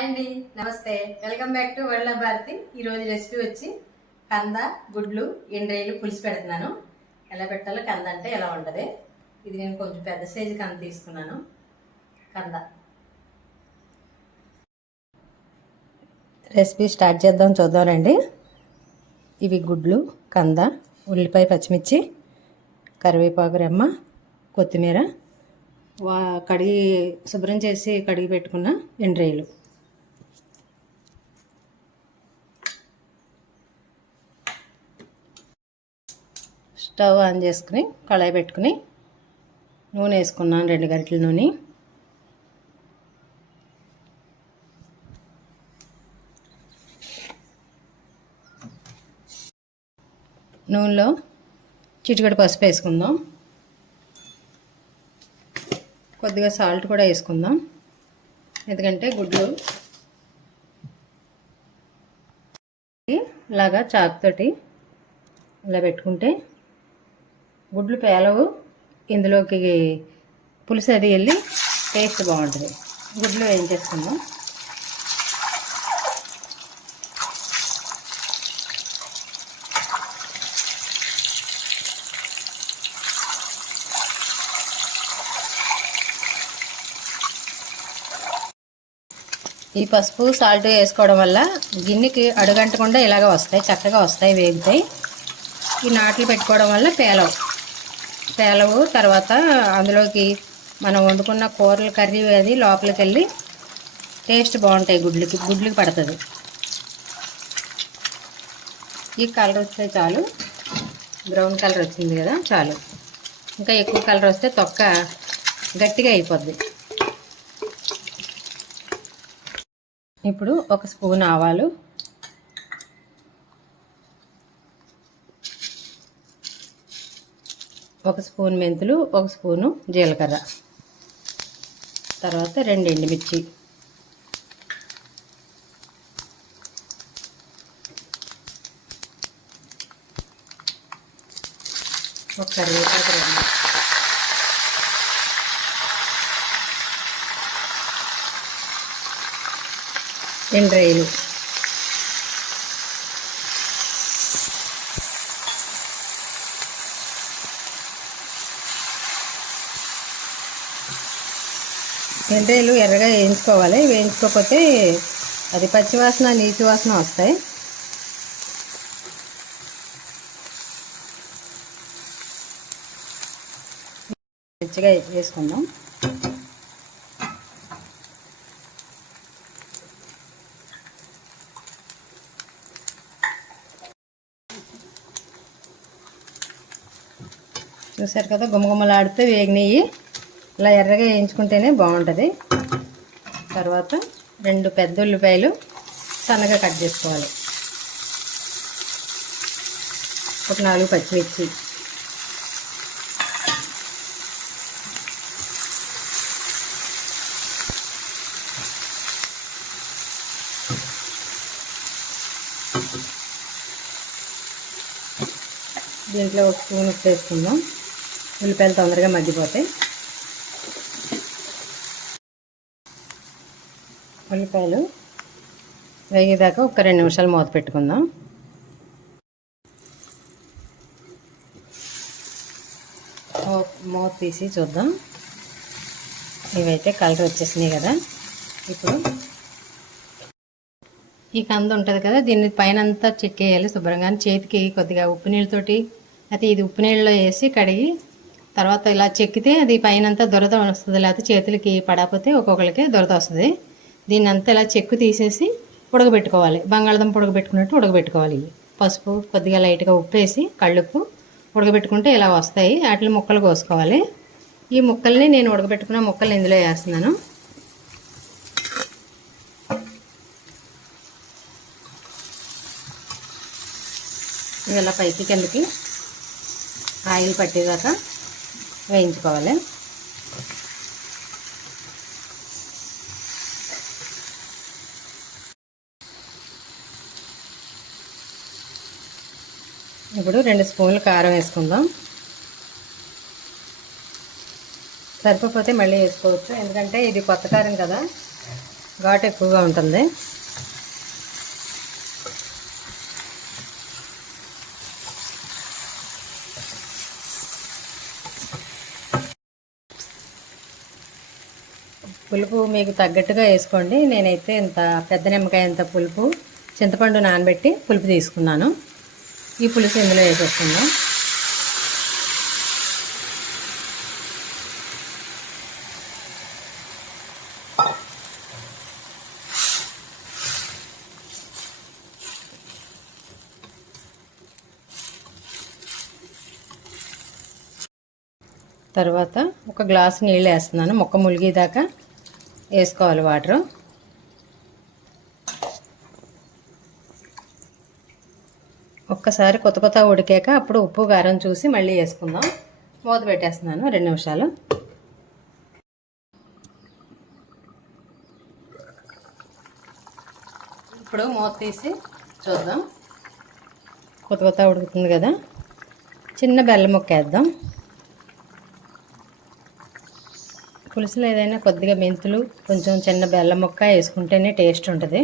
Hi అండి. నమస్తే. Welcome back to world Bharati. ఈరోజు రెసిపీ వచ్చి కంద గుడ్లు ఎండ్రాయిలు పులుసు పెడుతున్నాను. ఎలా పెట్టాలో కంద అంటే ఎలా ఉంటుంది? ఇది నేను కొంచెం పెద్ద సైజు కంద తీసుకున్నాను. కంద. రెసిపీ స్టార్ట్ చేద్దాం చూద్దామండి ఇవి గుడ్లు కంద ఉల్లిపాయ పచ్చిమిర్చి కరివేపాకు రెమ్మ కొత్తిమీర వా కడిగి శుభ్రం చేసి కడిగి పెట్టుకున్న ఎండ్రాయిలు స్టవ్ ఆన్ చేసుకుని కళాయి పెట్టుకుని నూనె వేసుకున్నాను రెండు గంటల నూనె. నూనెలో చిటికడ పసుపు వేసుకుందాం. కొద్దిగా సాల్ట్ కూడా వేసుకుందాం. ఎందుకంటే గుడ్లు ఇలాగా చాకుతోటి ఇలా పెట్టుకుంటే గుడ్లు పేలవు. ఇందులోకి పులుసు అది వెళ్ళి టేస్ట్ బాగుంటుంది. గుడ్లు వేయించేసుకుందాం ఈ పసుపు సాల్ట్ వేసుకోవడం వల్ల గిన్నెకి అడుగంటకుండా ఇలాగ వస్తాయి చక్కగా వస్తాయి వేగుతాయి. ఈ నాట్లు పెట్టుకోవడం వల్ల పేలవు. తేలవు. తర్వాత అందులోకి మనం వండుకున్న కూరలు కర్రీ అది లోపలికి వెళ్ళి టేస్ట్ బాగుంటాయి గుడ్లకి. గుడ్లకి పడుతుంది. ఈ కలర్ వస్తే చాలు. బ్రౌన్ కలర్ వచ్చింది కదా చాలు. ఇంకా ఎక్కువ కలర్ వస్తే తొక్క గట్టిగా అయిపోద్ది. ఇప్పుడు ఒక స్పూన్ ఆవాలు ఒక స్పూన్ మెంతులు ఒక స్పూను జీలకర్ర. తర్వాత రెండు ఎండుమిర్చి. ఒక కరివేపాకు రెండు. రైలు ఎండ్రాయిలు ఎర్రగా వేయించుకోవాలి. వేయించుకోకపోతే అది పచ్చివాసన నీచు వాసన వస్తాయి. మంచిగా వేసుకుందాం. చూసారు కదా గుమగుమలాడితే వేగినవి ఇలా ఎర్రగా వేయించుకుంటేనే బాగుంటుంది. తర్వాత రెండు పెద్ద ఉల్లిపాయలు సన్నగా కట్ చేసుకోవాలి. ఒక నాలుగు పచ్చిమిర్చి. దీంట్లో ఒక స్పూన్ ఉప్పు వేసుకుందాం. ఉల్లిపాయలు తొందరగా మగ్గిపోతాయి. ఉల్లిపాయలు వేగేదాకా ఒక రెండు నిమిషాలు మూత పెట్టుకుందాం. మూత తీసి చూద్దాం. ఇవైతే కలర్ వచ్చేసినాయి కదా. ఇప్పుడు ఈ కంద ఉంటుంది కదా దీన్ని పైన అంతా చెక్కేయాలి శుభ్రంగా. చేతికి కొద్దిగా ఉప్పు నీళ్ళతోటి అయితే ఇది ఉప్పు నీళ్ళలో వేసి కడిగి తర్వాత ఇలా చెక్కితే అది పైన అంతా దురద వస్తుంది. లేకపోతే చేతులకి పడకపోతే ఒక్కొక్కరికి దురద వస్తుంది. దీన్ని అంతా ఇలా చెక్కు తీసేసి ఉడకబెట్టుకోవాలి. బంగాళదుంప ఉడకబెట్టుకున్నట్టు ఉడకబెట్టుకోవాలి పసుపు కొద్దిగా లైట్గా ఉప్పు వేసి కళ్ళుప్పు ఉడకబెట్టుకుంటే ఇలా వస్తాయి. వాటిని ముక్కలు కోసుకోవాలి. ఈ ముక్కల్ని నేను ఉడకబెట్టుకున్న ముక్కలు ఇందులో వేస్తున్నాను. ఇలా పైకి కిందకి ఆయిల్ పట్టేదాకా వేయించుకోవాలి. ఇప్పుడు రెండు స్పూన్లు కారం వేసుకుందాం. సరిపోతే మళ్ళీ వేసుకోవచ్చు. ఎందుకంటే ఇది కొత్త కారం కదా. ఘాటు ఎక్కువగా ఉంటుంది. పులుపు మీకు తగ్గట్టుగా వేసుకోండి. నేనైతే ఇంత పెద్ద నిమ్మకాయ ఇంత పులుపు చింతపండు నానబెట్టి పులుపు తీసుకున్నాను. ఈ పులుసు ఇందులో వేసేసుకుందాం. తర్వాత ఒక గ్లాస్ నీళ్ళు వేస్తున్నాను. మొక్క ములిగేదాకా వేసుకోవాలి వాటరు. ఒక్కసారి కొత్త కొత్త ఉడికాక అప్పుడు ఉప్పు కారం చూసి మళ్ళీ వేసుకుందాం. మూత పెట్టేస్తున్నాను. రెండు నిమిషాలు. ఇప్పుడు మూత తీసి చూద్దాం. కొత్త కొత్త ఉడుకుతుంది కదా. చిన్న బెల్లం ముక్క వేద్దాం. పులుసులో ఏదైనా కొద్దిగా మెంతులు కొంచెం చిన్న బెల్లం ముక్క వేసుకుంటేనే టేస్ట్ ఉంటుంది.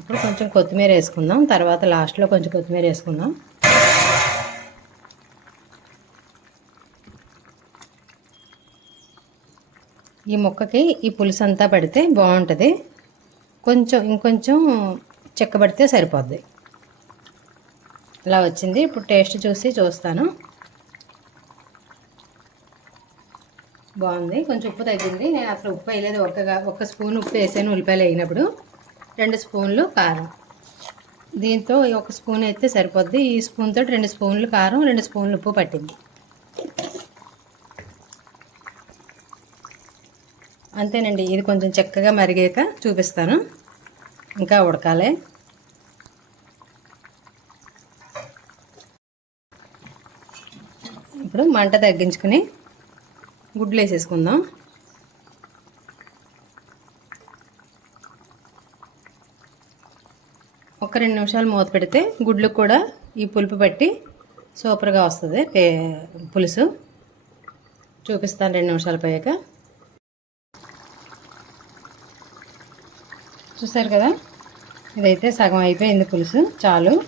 ఇప్పుడు కొంచెం కొత్తిమీర వేసుకుందాం. తర్వాత లాస్ట్లో కొంచెం కొత్తిమీర వేసుకుందాం. ఈ ముక్కకి ఈ పులుసు అంతా పడితే బాగుంటుంది. కొంచెం ఇంకొంచెం చెక్కబడితే సరిపోద్ది. ఇలా వచ్చింది. ఇప్పుడు టేస్ట్ చూసి చూస్తాను. బాగుంది. కొంచెం ఉప్పు తగ్గింది. నేను అసలు ఉప్పు వేయలేదు. ఒక్క ఒక స్పూన్ ఉప్పు వేసాను ఉల్లిపాయలు వేయినప్పుడు రెండు స్పూన్లు కారం. దీంతో ఒక స్పూన్ అయితే సరిపోద్ది. ఈ స్పూన్తో రెండు స్పూన్లు కారం రెండు స్పూన్లు ఉప్పు పట్టింది. అంతేనండి. ఇది కొంచెం చక్కగా మరిగాక చూపిస్తాను. ఇంకా ఉడకాలి. ఇప్పుడు మంట తగ్గించుకుని గుడ్లు వేసేసుకుందాం. ఒక రెండు నిమిషాలు మూత పెడితే గుడ్లకు కూడా ఈ పులుపు పట్టి సూపర్గా వస్తుంది. పులుసు. చూపిస్తాను రెండు నిమిషాలు పోయాక. చూసారు కదా? ఇదైతే సగం అయిపోయింది పులుసు. చాలు.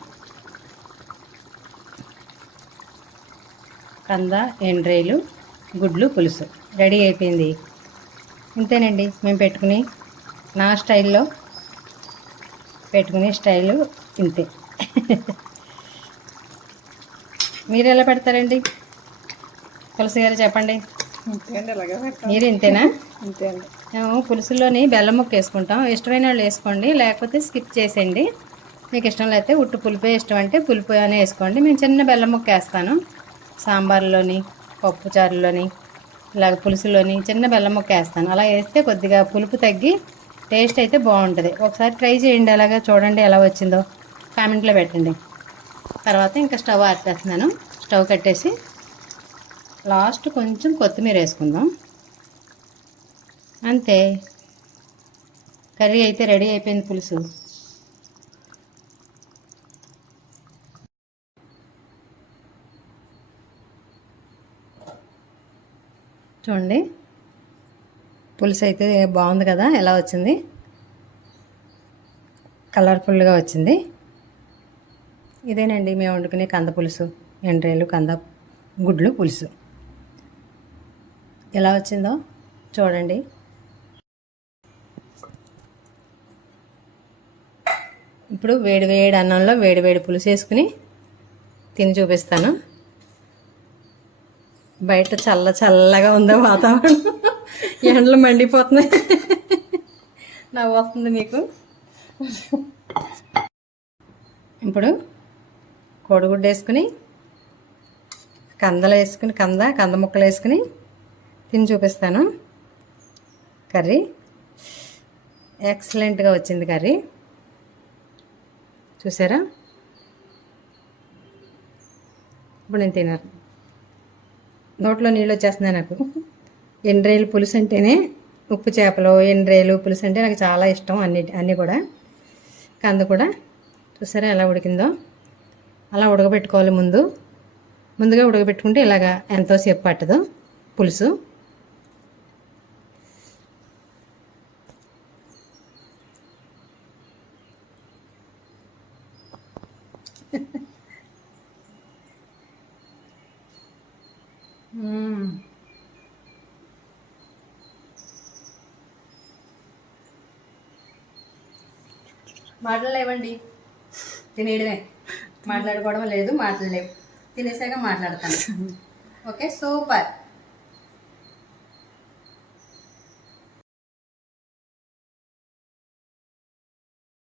కంద ఎండ్రైలు గుడ్లు పులుసు. రెడీ అయిపోయింది. ఇంతేనండి. మేము పెట్టుకుని నా స్టైల్లో పెట్టుకునే స్టైలు ఇంతే. మీరు ఎలా పెడతారండి? తులసి గారు చెప్పండి. మీరు ఇంతేనా? మేము పులుసులోని బెల్లం ముక్క వేసుకుంటాం. ఇష్టమైన వాళ్ళు వేసుకోండి లేకపోతే స్కిప్ చేసేయండి. మీకు ఇష్టం లేకపోతే ఉట్టు పులుపే ఇష్టం అంటే పులుపు అని వేసుకోండి. మేము చిన్న బెల్లం ముక్క వేస్తాను. సాంబార్లోని పప్పు చారులోని ఇలాగ పులుసులోని చిన్న బెల్లం ముక్క వేస్తాను. అలా వేస్తే కొద్దిగా పులుపు తగ్గి టేస్ట్ అయితే బాగుంటుంది. ఒకసారి ట్రై చేయండి అలాగా చూడండి ఎలా వచ్చిందో. కామెంట్లో పెట్టండి. తర్వాత ఇంకా స్టవ్ ఆర్పేస్తున్నాను స్టవ్ కట్టేసి లాస్ట్ కొంచెం కొత్తిమీర వేసుకుందాం. అంతే. కర్రీ అయితే రెడీ అయిపోయింది పులుసు. చూడండి. పులుసు అయితే బాగుంది కదా ఎలా వచ్చింది? కలర్ఫుల్గా వచ్చింది. ఇదేనండి మేము వండుకునే కంద పులుసు ఎండ్రేలు కంద గుడ్లు పులుసు. ఎలా వచ్చిందో చూడండి. ఇప్పుడు వేడి వేడి అన్నంలో వేడి వేడి పులుసు వేసుకుని తిని చూపిస్తాను. బయట చల్ల చల్లగా ఉందా వాతావరణం. ఎండలు మండిపోతున్నాయి. నవ్వు వస్తుంది మీకు. ఇప్పుడు కోడిగుడ్డు వేసుకుని కందలు వేసుకుని కంద కంద ముక్కలు వేసుకుని తిని చూపిస్తాను. కర్రీ ఎక్సలెంట్గా వచ్చింది కర్రీ. చూసారా? ఇప్పుడు నేను తినాను. నోట్లో నీళ్ళు వచ్చేస్తున్నాయి నాకు. ఎండ్రేలు పులుసు అంటేనే ఉప్పు చేపలు ఎండ్రేలు పులుసు అంటే నాకు చాలా ఇష్టం అన్ని అన్నీ కూడా. కంద కూడా. చూసారా ఎలా ఉడికిందో? అలా ఉడకబెట్టుకోవాలి ముందు. ముందుగా ఉడకబెట్టుకుంటే ఇలాగా ఎంతోసేపు పట్టదు పులుసు. మాట్లాడలేవండి. తినేయడమే. మాట్లాడుకోవడం లేదు మాట్లాడలేవు తినేసాక మాట్లాడతాను. Okay super.